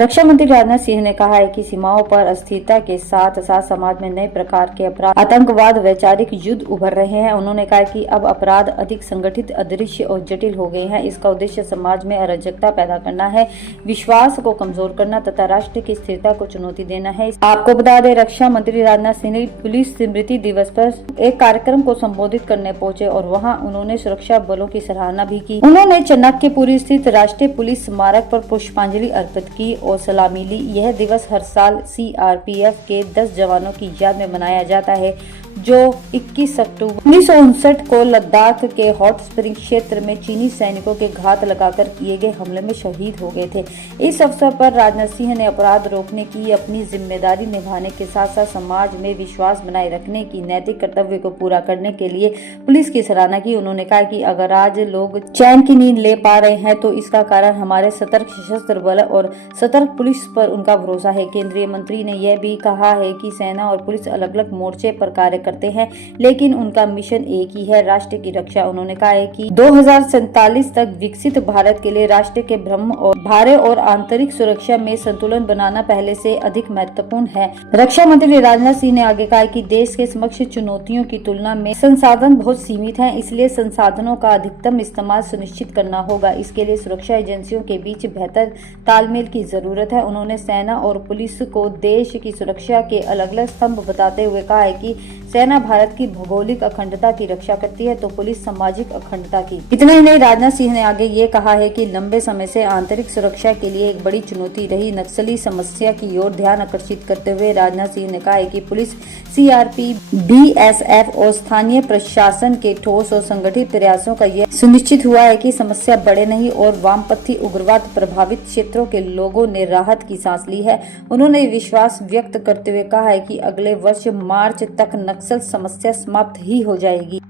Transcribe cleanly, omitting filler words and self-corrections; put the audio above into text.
रक्षा मंत्री राजनाथ सिंह ने कहा है कि सीमाओं पर अस्थिरता के साथ साथ समाज में नए प्रकार के अपराध, आतंकवाद, वैचारिक युद्ध उभर रहे हैं। उन्होंने कहा कि अब अपराध अधिक संगठित, अदृश्य और जटिल हो गए हैं। इसका उद्देश्य समाज में अराजकता पैदा करना है, विश्वास को कमजोर करना तथा राष्ट्र की स्थिरता को चुनौती देना है। आपको बता दें, रक्षा मंत्री राजनाथ सिंह ने पुलिस स्मृति दिवस पर एक कार्यक्रम को संबोधित करने पहुंचे और वहां उन्होंने सुरक्षा बलों की सराहना भी की। उन्होंने चाणक्यपुरी स्थित राष्ट्रीय पुलिस स्मारक पर पुष्पांजलि अर्पित की और सलामी ली। यह दिवस हर साल सीआरपीएफ के 10 जवानों की याद में मनाया जाता है जो 21 अक्टूबर 1959 को लद्दाख के हॉट स्प्रिंग क्षेत्र में चीनी सैनिकों के घात लगाकर किए गए हमले में शहीद हो गए थे। इस अवसर पर राजनाथ सिंह ने अपराध रोकने की अपनी जिम्मेदारी निभाने के साथ साथ समाज में विश्वास बनाए रखने की नैतिक कर्तव्य को पूरा करने के लिए पुलिस की सराहना की। उन्होंने कहा कि अगर आज लोग चैन की नींद ले पा रहे हैं तो इसका कारण हमारे सतर्क सशस्त्र बल और सतर्क पुलिस पर उनका भरोसा है। केंद्रीय मंत्री ने यह भी कहा है कि सेना और पुलिस अलग अलग मोर्चे पर कार्य करते हैं, लेकिन उनका मिशन एक ही है, राष्ट्र की रक्षा। उन्होंने कहा है कि 2047 तक विकसित भारत के लिए राष्ट्र के ब्रह्म और बाहरी और आंतरिक सुरक्षा में संतुलन बनाना पहले से अधिक महत्वपूर्ण है। रक्षा मंत्री राजनाथ सिंह ने आगे कहा कि देश के समक्ष चुनौतियों की तुलना में संसाधन बहुत सीमित हैं, इसलिए संसाधनों का अधिकतम इस्तेमाल सुनिश्चित करना होगा। इसके लिए सुरक्षा एजेंसियों के बीच बेहतर तालमेल की जरूरत है। उन्होंने सेना और पुलिस को देश की सुरक्षा के अलग अलग स्तंभ बताते हुए कहा है कि सेना भारत की भौगोलिक अखंडता की रक्षा करती है तो पुलिस सामाजिक अखंडता की। इतना ही नहीं, राजनाथ सिंह ने आगे ये कहा है कि लंबे समय से आंतरिक सुरक्षा के लिए एक बड़ी चुनौती रही नक्सली समस्या की ओर ध्यान आकर्षित करते हुए राजनाथ सिंह ने कहा है कि पुलिस, सीआरपी, बीएसएफ और स्थानीय प्रशासन के ठोस और संगठित प्रयासों का यह सुनिश्चित हुआ है कि समस्या बढ़े नहीं और वामपंथी उग्रवाद प्रभावित क्षेत्रों के लोगों ने राहत की सांस ली है। उन्होंने विश्वास व्यक्त करते हुए कहा है कि अगले वर्ष मार्च तक नक्सल समस्या समाप्त ही हो जाएगी।